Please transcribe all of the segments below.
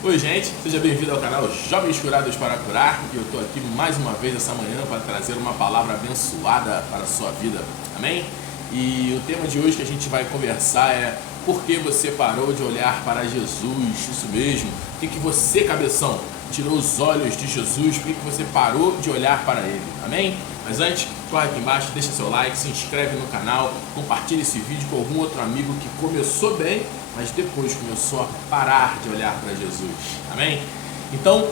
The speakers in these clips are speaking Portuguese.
Oi gente, seja bem-vindo ao canal Jovens Curados para Curar. E eu estou aqui mais uma vez essa manhã para trazer uma palavra abençoada para a sua vida, amém? E o tema de hoje que a gente vai conversar é: por que você parou de olhar para Jesus? Isso mesmo, por que você, cabeção, tirou os olhos de Jesus? Por que você parou de olhar para Ele, amém? Mas antes, corre aqui embaixo, deixa seu like, se inscreve no canal, compartilha esse vídeo com algum outro amigo que começou bem, mas depois começou a parar de olhar para Jesus, amém? Então,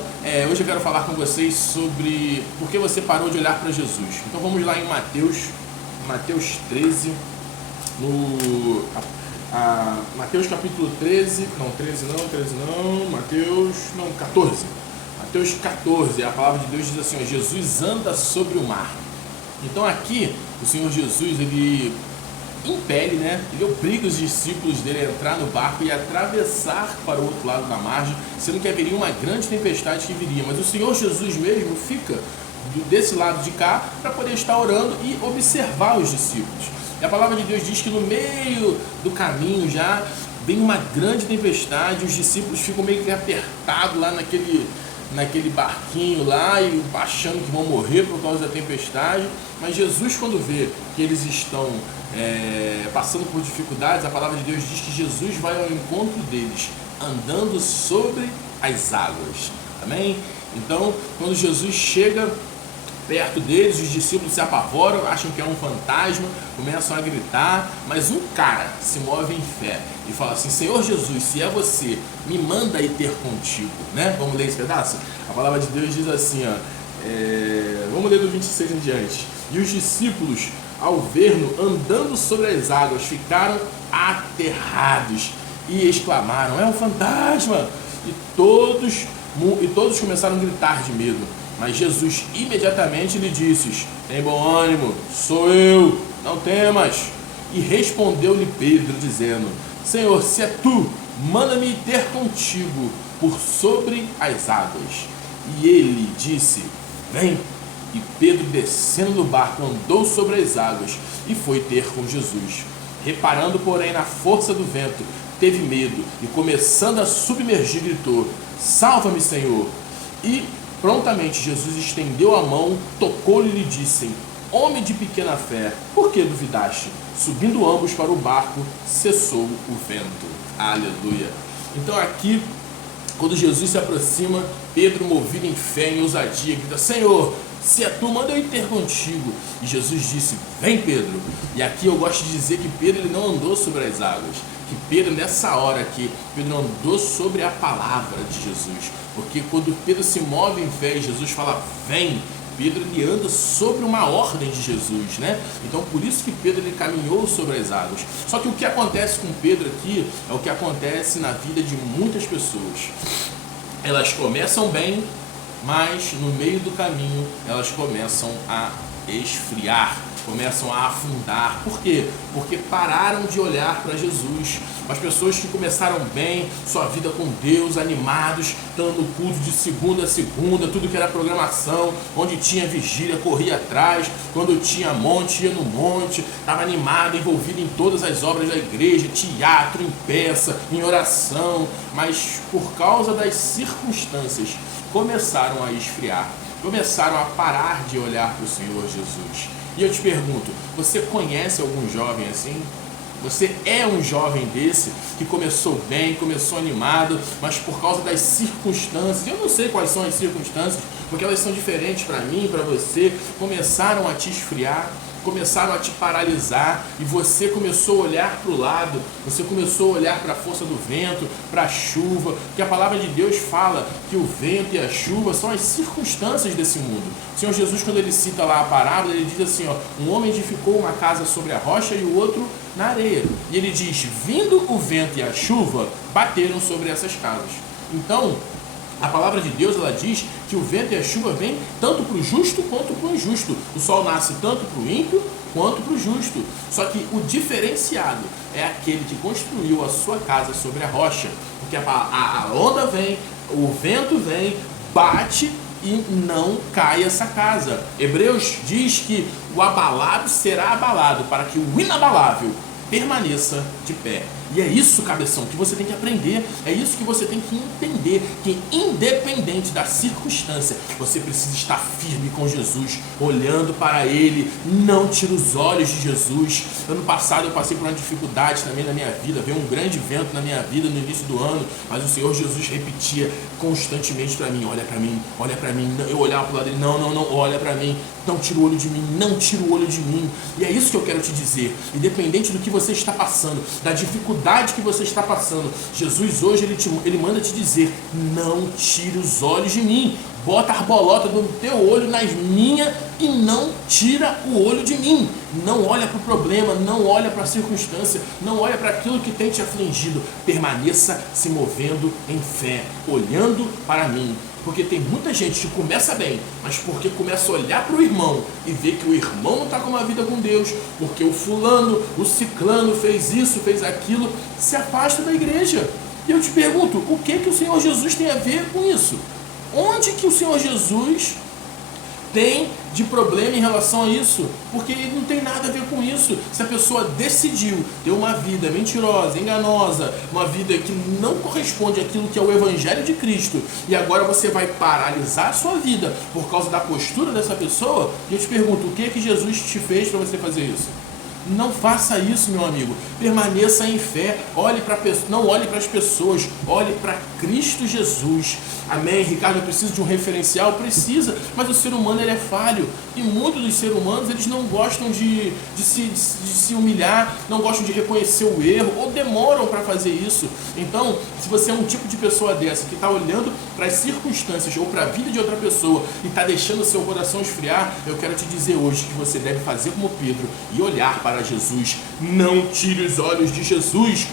hoje eu quero falar com vocês sobre por que você parou de olhar para Jesus. Então vamos lá em Mateus 13, Mateus capítulo 13, não, 14. Mateus 14, a palavra de Deus diz assim: ó, Jesus anda sobre o mar. Então aqui, o Senhor Jesus, ele impele, ele obriga os discípulos dele a entrar no barco e atravessar para o outro lado da margem, sendo que haveria uma grande tempestade que viria. Mas o Senhor Jesus mesmo fica desse lado de cá para poder estar orando e observar os discípulos. E a palavra de Deus diz que no meio do caminho já vem uma grande tempestade, os discípulos ficam meio que apertados lá naquele barquinho lá e achando que vão morrer por causa da tempestade. Mas Jesus, quando vê que eles estão passando por dificuldades, a palavra de Deus diz que Jesus vai ao encontro deles andando sobre as águas, amém? Então, quando Jesus chega perto deles, os discípulos se apavoram, acham que é um fantasma, começam a gritar, mas um cara se move em fé e fala assim: Senhor Jesus, se é você, me manda ir ter contigo, Vamos ler esse pedaço? A palavra de Deus diz assim, vamos ler do 26 em diante. E os discípulos, ao ver-no andando sobre as águas, ficaram aterrados e exclamaram: é um fantasma! E todos começaram a gritar de medo. Mas Jesus imediatamente lhe disse: tem bom ânimo, sou eu, não temas. E respondeu-lhe Pedro, dizendo: Senhor, se é tu, manda-me ir ter contigo por sobre as águas. E ele disse: vem. E Pedro, descendo do barco, andou sobre as águas e foi ter com Jesus. Reparando, porém, na força do vento, teve medo e, começando a submergir, gritou: salva-me, Senhor! E prontamente Jesus estendeu a mão, tocou-lhe e lhe disse: homem de pequena fé, por que duvidaste? Subindo ambos para o barco, cessou o vento. Aleluia! Então aqui, quando Jesus se aproxima, Pedro, movido em fé e ousadia, grita: Senhor, se é tu, manda eu ir ter contigo. E Jesus disse: vem, Pedro. E aqui eu gosto de dizer que Pedro ele não andou sobre as águas, que Pedro, nessa hora aqui, Pedro andou sobre a palavra de Jesus. Porque quando Pedro se move em fé e Jesus fala: vem, Pedro ele anda sobre uma ordem de Jesus, Então por isso que Pedro ele caminhou sobre as águas. Só que o que acontece com Pedro aqui é o que acontece na vida de muitas pessoas. Elas começam bem, mas no meio do caminho elas começam a esfriar, começam a afundar. Por quê? Porque pararam de olhar para Jesus. As pessoas que começaram bem sua vida com Deus, animados, estando no culto de segunda a segunda, tudo que era programação, onde tinha vigília, corria atrás, quando tinha monte, ia no monte, estava animado, envolvido em todas as obras da igreja, teatro, em peça, em oração, mas por causa das circunstâncias começaram a esfriar, começaram a parar de olhar para o Senhor Jesus. E eu te pergunto, você conhece algum jovem assim? Você é um jovem desse que começou bem, começou animado, mas por causa das circunstâncias, eu não sei quais são as circunstâncias, porque elas são diferentes para mim e para você, começaram a te esfriar, começaram a te paralisar, e você começou a olhar para o lado, você começou a olhar para a força do vento, para a chuva, porque a palavra de Deus fala que o vento e a chuva são as circunstâncias desse mundo. O Senhor Jesus, quando ele cita lá a parábola, ele diz assim, um homem edificou uma casa sobre a rocha e o outro na areia. E ele diz: vindo o vento e a chuva, bateram sobre essas casas. Então, a palavra de Deus, ela diz que o vento e a chuva vêm tanto para o justo quanto para o injusto. O sol nasce tanto para o ímpio quanto para o justo. Só que o diferenciado é aquele que construiu a sua casa sobre a rocha. Porque a onda vem, o vento vem, bate e não cai essa casa. Hebreus diz que o abalado será abalado para que o inabalável permaneça de pé. E é isso, cabeção, que você tem que aprender, é isso que você tem que entender, que independente da circunstância, você precisa estar firme com Jesus, olhando para Ele, não tira os olhos de Jesus. Ano passado eu passei por uma dificuldade também na minha vida, veio um grande vento na minha vida no início do ano, mas o Senhor Jesus repetia constantemente para mim, olha para mim, olha para mim. Eu olhava para o lado dele, não, olha para mim, não tira o olho de mim, não tira o olho de mim. E é isso que eu quero te dizer, independente do que você está passando, da dificuldade que você está passando, Jesus hoje ele manda te dizer, não tire os olhos de mim, bota a bolota do teu olho nas minhas e não tira o olho de mim. Não olha para o problema, não olha para a circunstância, não olha para aquilo que tem te afligido. Permaneça se movendo em fé, olhando para mim. Porque tem muita gente que começa bem, mas porque começa a olhar para o irmão e ver que o irmão não está com uma vida com Deus, porque o fulano, o ciclano fez isso, fez aquilo, se afasta da igreja. E eu te pergunto, o que o Senhor Jesus tem a ver com isso? Onde que o Senhor Jesus tem de problema em relação a isso? Porque ele não tem nada a ver com isso. Se a pessoa decidiu ter uma vida mentirosa, enganosa, uma vida que não corresponde àquilo que é o Evangelho de Cristo, e agora você vai paralisar a sua vida por causa da postura dessa pessoa, e eu te pergunto, o que Jesus te fez para você fazer isso? Não faça isso, meu amigo. Permaneça em fé. Não olhe para as pessoas. Olhe para Cristo Jesus. Amém? Ricardo, eu preciso de um referencial? Precisa. Mas o ser humano ele é falho. E muitos dos seres humanos eles não gostam de se humilhar, não gostam de reconhecer o erro, ou demoram para fazer isso. Então, se você é um tipo de pessoa dessa, que está olhando para as circunstâncias ou para a vida de outra pessoa e está deixando seu coração esfriar, eu quero te dizer hoje que você deve fazer como Pedro e olhar para Jesus. Não tire os olhos de Jesus,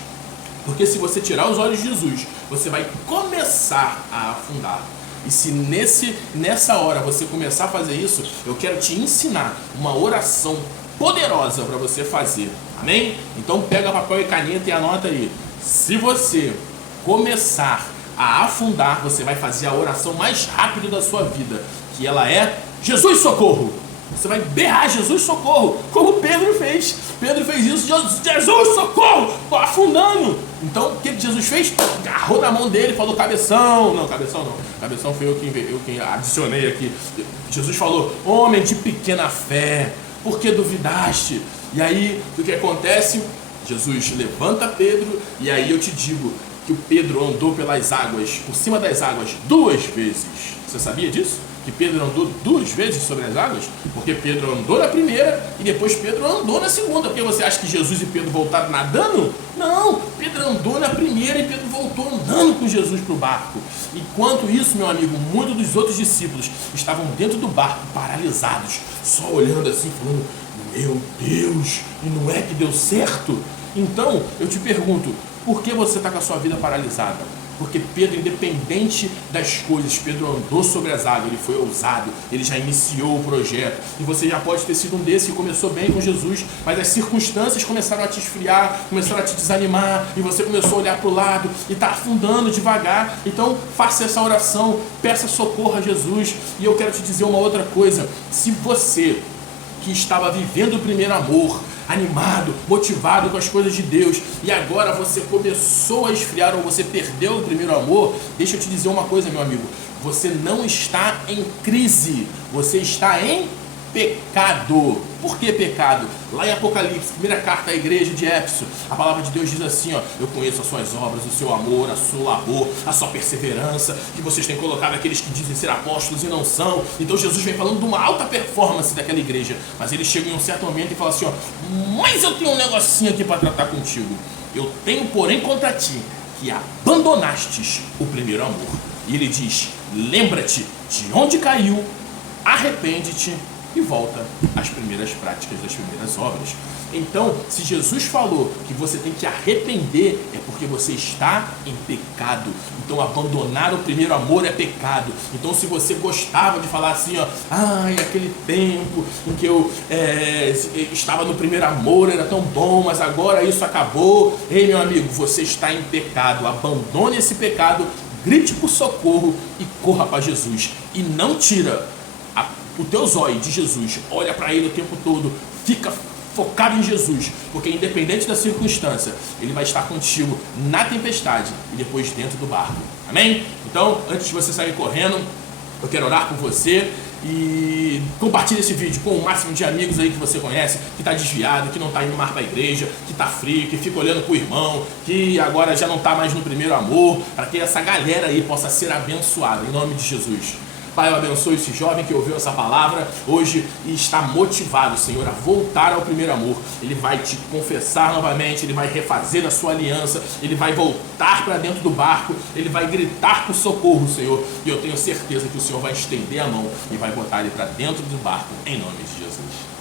porque se você tirar os olhos de Jesus, você vai começar a afundar. E se nessa hora você começar a fazer isso, eu quero te ensinar uma oração poderosa para você fazer. Amém? Então pega papel e caneta e anota aí. Se você começar a afundar, você vai fazer a oração mais rápida da sua vida, que ela é: Jesus, socorro! Você vai berrar, Jesus, socorro, como Pedro fez. Pedro fez isso, Jesus, socorro, tô afundando. Então, o que Jesus fez? Agarrou na mão dele e falou: cabeção. Não, cabeção não. Cabeção foi eu quem adicionei aqui. Jesus falou: homem de pequena fé, por que duvidaste? E aí, o que acontece? Jesus levanta Pedro, e aí eu te digo que o Pedro andou pelas águas, por cima das águas, 2 vezes. Você sabia disso? Que Pedro andou 2 vezes sobre as águas? Porque Pedro andou na primeira e depois Pedro andou na segunda. Porque você acha que Jesus e Pedro voltaram nadando? Não, Pedro andou na primeira e Pedro voltou andando com Jesus para o barco. Enquanto isso, meu amigo, muitos dos outros discípulos estavam dentro do barco, paralisados, só olhando assim, falando: meu Deus, e não é que deu certo? Então, eu te pergunto, por que você está com a sua vida paralisada? Porque Pedro, independente das coisas, Pedro andou sobre as águas, ele foi ousado, ele já iniciou o projeto. E você já pode ter sido um desses que começou bem com Jesus, mas as circunstâncias começaram a te esfriar, começaram a te desanimar, e você começou a olhar para o lado e está afundando devagar. Então faça essa oração, peça socorro a Jesus. E eu quero te dizer uma outra coisa: se você que estava vivendo o primeiro amor, animado, motivado com as coisas de Deus, e agora você começou a esfriar, ou você perdeu o primeiro amor, deixa eu te dizer uma coisa, meu amigo: você não está em crise, você está em pecado. Por que pecado? Lá em Apocalipse, primeira carta à igreja de Éfeso, a palavra de Deus diz assim, ó: eu conheço as suas obras, o seu amor, a sua labor, a sua perseverança, que vocês têm colocado aqueles que dizem ser apóstolos e não são. Então Jesus vem falando de uma alta performance daquela igreja, mas ele chega em um certo momento e fala assim, ó: mas eu tenho um negocinho aqui para tratar contigo. Eu tenho, porém, contra ti que abandonastes o primeiro amor. E ele diz: lembra-te de onde caiu, arrepende-te e volta às primeiras práticas das primeiras obras. Então, se Jesus falou que você tem que arrepender, é porque você está em pecado. Então, abandonar o primeiro amor é pecado. Então, se você gostava de falar assim, ó: ai, aquele tempo em que eu estava no primeiro amor, era tão bom, mas agora isso acabou. Ei, meu amigo, você está em pecado. Abandone esse pecado, grite por socorro e corra para Jesus. E não tira o teu zóio de Jesus, olha para ele o tempo todo, fica focado em Jesus, porque independente da circunstância, Ele vai estar contigo na tempestade e depois dentro do barco. Amém? Então, antes de você sair correndo, eu quero orar por você e compartilhe esse vídeo com o máximo de amigos aí que você conhece, que está desviado, que não está indo mais para a igreja, que está frio, que fica olhando para o irmão, que agora já não está mais no primeiro amor, para que essa galera aí possa ser abençoada, em nome de Jesus. Pai, eu abençoo esse jovem que ouviu essa palavra hoje e está motivado, Senhor, a voltar ao primeiro amor. Ele vai te confessar novamente, ele vai refazer a sua aliança, ele vai voltar para dentro do barco, ele vai gritar por socorro, Senhor. E eu tenho certeza que o Senhor vai estender a mão e vai botar ele para dentro do barco, em nome de Jesus.